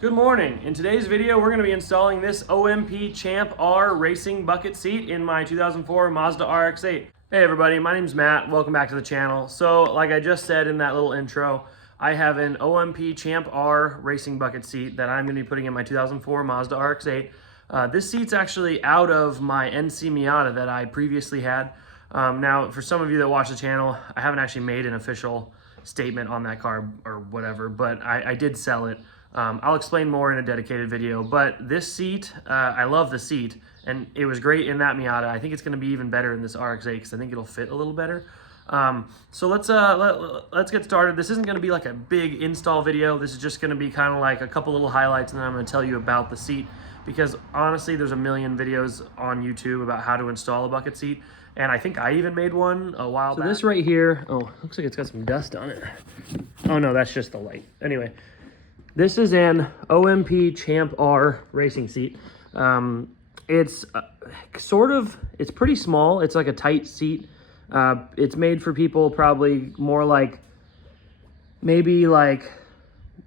Good morning. In today's video, we're going to be installing this OMP Champ R racing bucket seat in my 2004 Mazda RX8. Hey everybody, my name's Matt. Welcome back to the channel. So like I just said in that little intro, I have an OMP Champ R racing bucket seat that I'm going to be putting in my 2004 Mazda RX8. This seat's actually out of my NC Miata that I previously had. Now, for some of you that watch the channel, I haven't actually made an official statement on that car or whatever, but I did sell it. I'll explain more in a dedicated video, but this seat, I love the seat, and it was great in that Miata. I think it's going to be even better in this RX8 because I think it'll fit a little better. So let's get started. This isn't going to be like a big install video. This is just going to be kind of like a couple little highlights, and then I'm going to tell you about the seat, because honestly, there's a million videos on YouTube about how to install a bucket seat, and I think I even made one a while back. So this right here, oh, looks like it's got some dust on it. Oh no, that's just the light. Anyway. This is an OMP Champ R racing seat. It's it's pretty small. It's like a tight seat. It's made for people probably more like, maybe like,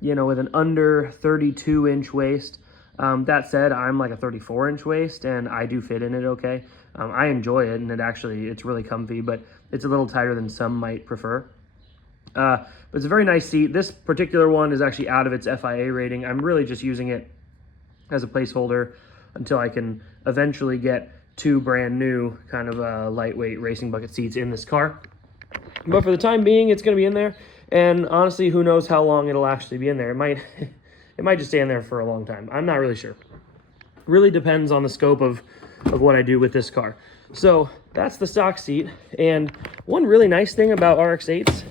you know, with an under 32-inch waist. That said, I'm like a 34-inch waist and I do fit in it okay. I enjoy it, and it's really comfy, but it's a little tighter than some might prefer. But it's a very nice seat. This particular one is actually out of its FIA rating. I'm really just using it as a placeholder until I can eventually get two brand new kind of lightweight racing bucket seats in this car. But for the time being, it's going to be in there. And honestly, who knows how long it'll actually be in there. It might just stay in there for a long time. I'm not really sure. Really depends on the scope of what I do with this car. So that's the stock seat. And one really nice thing about RX8s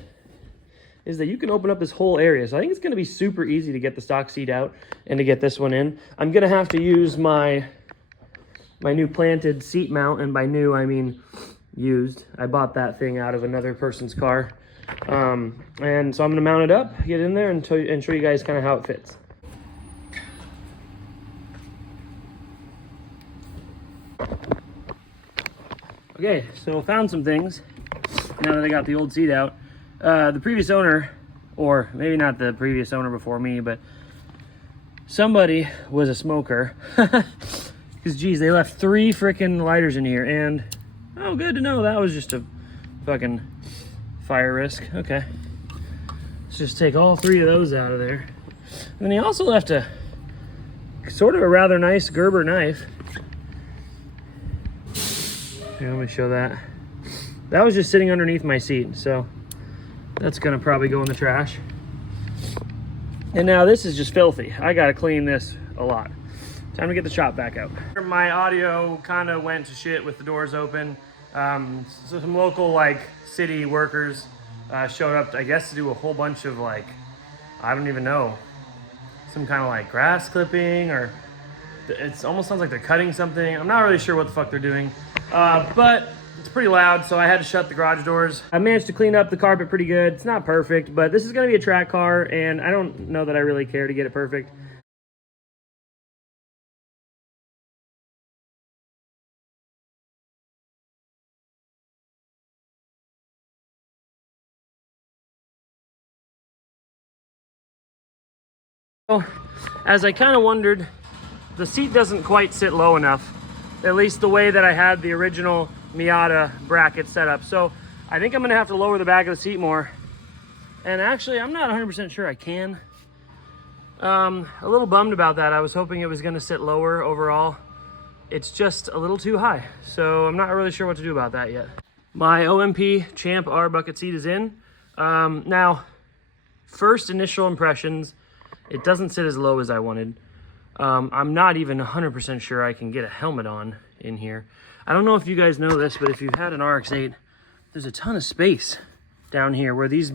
is that you can open up this whole area. So I think it's gonna be super easy to get the stock seat out and to get this one in. I'm gonna have to use my new planted seat mount, and by new, I mean used. I bought that thing out of another person's car. And so I'm gonna mount it up, get in there, and show you guys kind of how it fits. Okay, so found some things now that I got the old seat out. The previous owner, or maybe not the previous owner before me, but somebody was a smoker. Because, geez, they left 3 freaking lighters in here, and, oh, good to know, that was just a fucking fire risk. Okay. Let's just take all 3 of those out of there. And then he also left a sort of a rather nice Gerber knife. Here, let me show that. That was just sitting underneath my seat, so that's gonna probably go in the trash. And now this is just filthy. I gotta clean this a lot. Time to get the shop back out. My audio kind of went to shit with the doors open. So some local like city workers showed up, I guess, to do a whole bunch of like, I don't even know, some kind of like grass clipping, or it almost sounds like they're cutting something. I'm not really sure what the fuck they're doing, but it's pretty loud, so I had to shut the garage doors. I managed to clean up the carpet pretty good. It's not perfect, but this is gonna be a track car, and I don't know that I really care to get it perfect. So, as I kind of wondered, the seat doesn't quite sit low enough, at least the way that I had the original Miata bracket set up. So I think I'm gonna have to lower the back of the seat more. And actually, I'm not 100% sure I can. A little bummed about that. I was hoping it was gonna sit lower overall. It's just a little too high. So I'm not really sure what to do about that yet. My OMP Champ R bucket seat is in. Now, first initial impressions, it doesn't sit as low as I wanted. I'm not even 100% sure I can get a helmet on in here. I don't know if you guys know this, but if you've had an RX8, there's a ton of space down here where these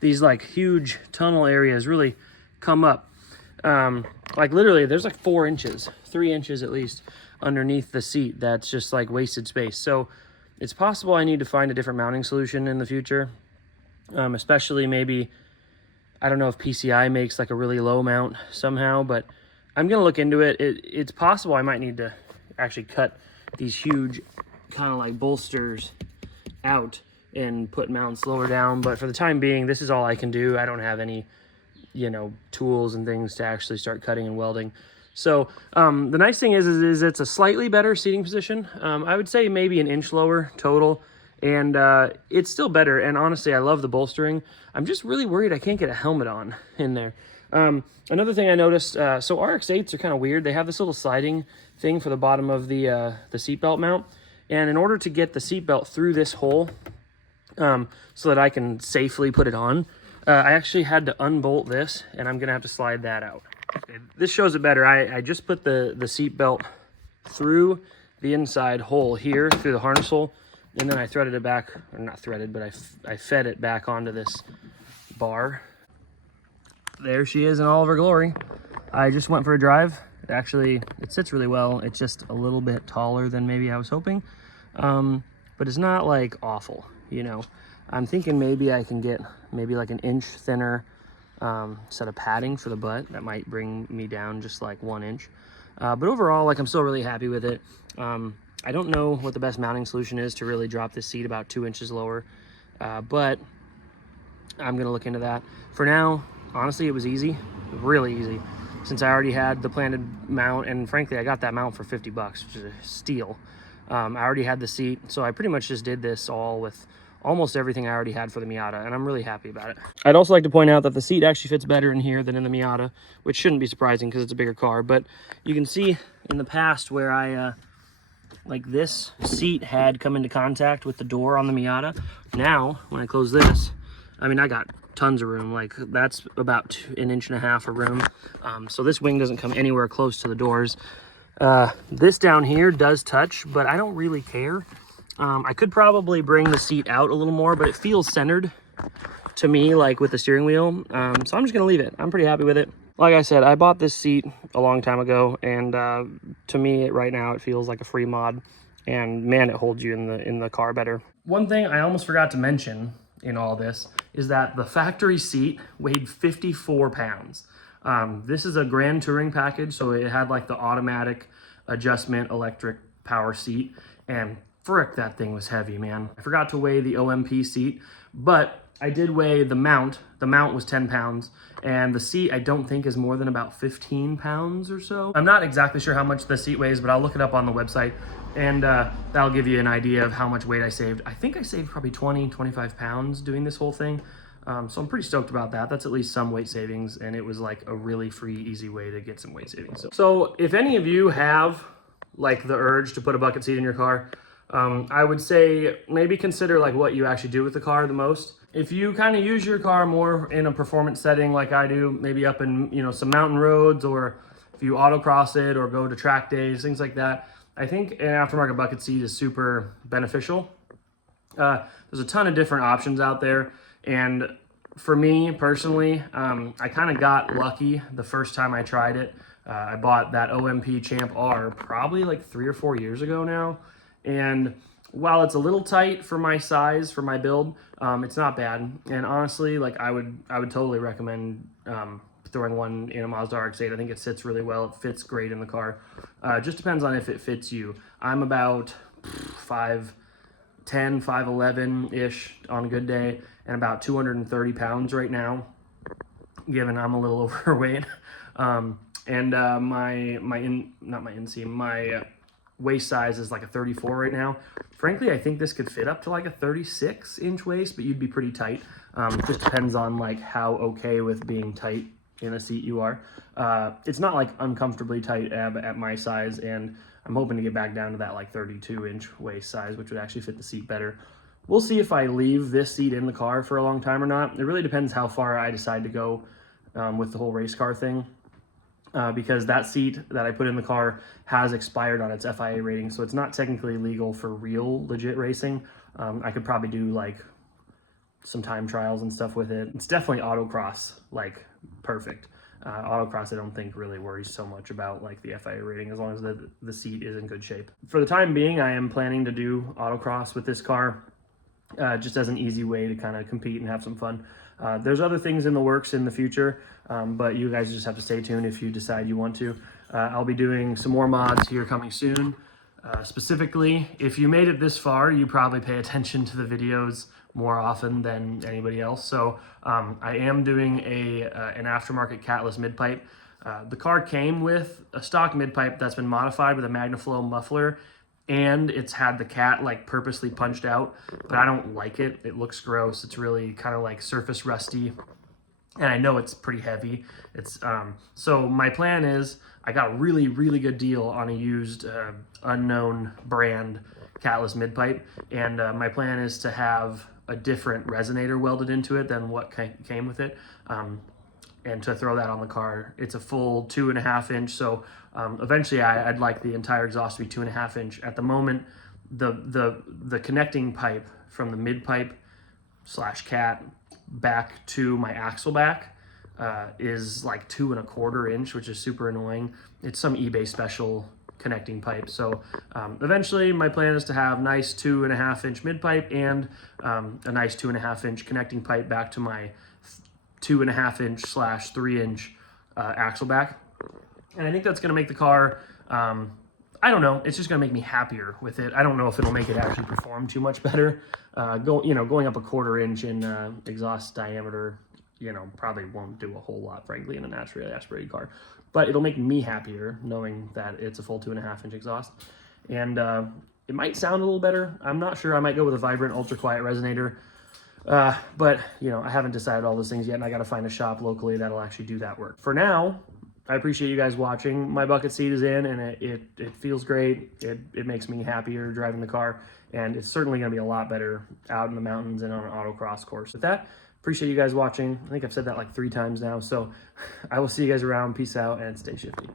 like huge tunnel areas really come up. Like literally there's like 4 inches, 3 inches at least underneath the seat that's just like wasted space. So it's possible I need to find a different mounting solution in the future. Especially maybe, I don't know if PCI makes like a really low mount somehow, but I'm gonna look into it. It's possible I might need to actually cut these huge kind of like bolsters out and put mounts lower down, but for the time being, this is all I can do. I don't have any you know, tools and things to actually start cutting and welding. So the nice thing is it's a slightly better seating position. I would say maybe an inch lower total, and it's still better. And honestly, I love the bolstering. I'm just really worried I can't get a helmet on in there. Another thing I noticed, so RX8s are kind of weird. They have this little sliding thing for the bottom of the seatbelt mount. And in order to get the seatbelt through this hole so that I can safely put it on, I actually had to unbolt this, and I'm going to have to slide that out. Okay, this shows it better. I just put the seat belt through the inside hole here, through the harness hole, and then I threaded it back, or not threaded, but I fed it back onto this bar. There she is in all of her glory. I just went for a drive. Actually, it sits really well. It's just a little bit taller than maybe I was hoping, but it's not like awful, you know. I'm thinking maybe I can get maybe like an inch thinner set of padding for the butt. That might bring me down just like 1 inch. But overall, like, I'm still really happy with it. I don't know what the best mounting solution is to really drop this seat about 2 inches lower, but I'm gonna look into that. For now, honestly, it was easy, really easy, since I already had the planted mount, and frankly, I got that mount for 50 bucks, which is a steal. I already had the seat, so I pretty much just did this all with almost everything I already had for the Miata, and I'm really happy about it. I'd also like to point out that the seat actually fits better in here than in the Miata, which shouldn't be surprising because it's a bigger car, but you can see in the past where I, like, this seat had come into contact with the door on the Miata. Now, when I close this, I mean, I got tons of room. Like, that's about 1.5 inches of room. So this wing doesn't come anywhere close to the doors. This down here does touch, but I don't really care. I could probably bring the seat out a little more, but it feels centered to me, like with the steering wheel. So I'm just gonna leave it. I'm pretty happy with it. Like I said, I bought this seat a long time ago, and to me, right now, it feels like a free mod. And man, it holds you in the car better. One thing I almost forgot to mention in all this is that the factory seat weighed 54 pounds. This is a Grand Touring package, so it had like the automatic adjustment electric power seat, and frick, that thing was heavy, man. I forgot to weigh the OMP seat, but I did weigh the mount. The mount was 10 pounds, and the seat I don't think is more than about 15 pounds or so. I'm not exactly sure how much the seat weighs, but I'll look it up on the website, and that'll give you an idea of how much weight I saved. I think I saved probably 20-25 pounds doing this whole thing, so I'm pretty stoked about that. That's at least some weight savings, and it was like a really free, easy way to get some weight savings. So if any of you have like the urge to put a bucket seat in your car, I would say maybe consider like what you actually do with the car the most. If you kind of use your car more in a performance setting like I do, maybe up in, you know, some mountain roads, or if you autocross it or go to track days, things like that, I think an aftermarket bucket seat is super beneficial. There's a ton of different options out there, and for me personally, I kind of got lucky the first time I tried it. I bought that OMP Champ R probably like 3 or 4 years ago now. And while it's a little tight for my size, for my build, it's not bad. And honestly, like, I would totally recommend throwing one in a Mazda RX8. I think it sits really well. It fits great in the car. Just depends on if it fits you. I'm about 5'10", 5'11"-ish on a good day, and about 230 pounds right now, given I'm a little overweight. My waist size is like a 34 right now. Frankly, I think this could fit up to like a 36-inch waist, but you'd be pretty tight. It just depends on like how okay with being tight in a seat you are. It's not like uncomfortably tight at my size, and I'm hoping to get back down to that like 32-inch waist size, which would actually fit the seat better. We'll see if I leave this seat in the car for a long time or not. It really depends how far I decide to go with the whole race car thing. Because that seat that I put in the car has expired on its FIA rating, so it's not technically legal for real, legit racing. I could probably do like some time trials and stuff with it. It's definitely autocross, like, perfect. Autocross I don't think really worries so much about like the FIA rating, as long as the seat is in good shape. For the time being, I am planning to do autocross with this car, just as an easy way to kind of compete and have some fun. There's other things in the works in the future, but you guys just have to stay tuned if you decide you want to. I'll be doing some more mods here coming soon. Specifically, if you made it this far, you probably pay attention to the videos more often than anybody else. So I am doing an aftermarket catless mid-pipe. The car came with a stock mid-pipe that's been modified with a MagnaFlow muffler, and it's had the cat like purposely punched out, but I don't like it. It looks gross. It's really kind of like surface rusty, and I know it's pretty heavy. It's so my plan is I got a really good deal on a used unknown brand catless mid-pipe, and my plan is to have a different resonator welded into it than what came with it, and to throw that on the car. It's a full 2.5 inch, so eventually I'd like the entire exhaust to be 2.5 inch. At the moment, the connecting pipe from the mid-pipe / cat back to my axle back is like 2.25 inch, which is super annoying. It's some eBay special connecting pipe. So eventually my plan is to have nice 2.5 inch mid pipe and a nice 2.5 inch connecting pipe back to my 2.5 inch / 3 inch axle back. And I think that's going to make the car, I don't know, it's just going to make me happier with it. I don't know if it'll make it actually perform too much better. Going up a 1/4 inch in exhaust diameter, probably won't do a whole lot, frankly, in a naturally aspirated car. But it'll make me happier knowing that it's a full 2.5 inch exhaust. And it might sound a little better. I'm not sure. I might go with a vibrant, ultra quiet resonator. But I haven't decided all those things yet, and I got to find a shop locally that'll actually do that work. For now, I appreciate you guys watching. My bucket seat is in, and it feels great. It makes me happier driving the car, and it's certainly going to be a lot better out in the mountains and on an autocross course. With that, appreciate you guys watching. I think I've said that like 3 times now, so I will see you guys around. Peace out, and stay shifty.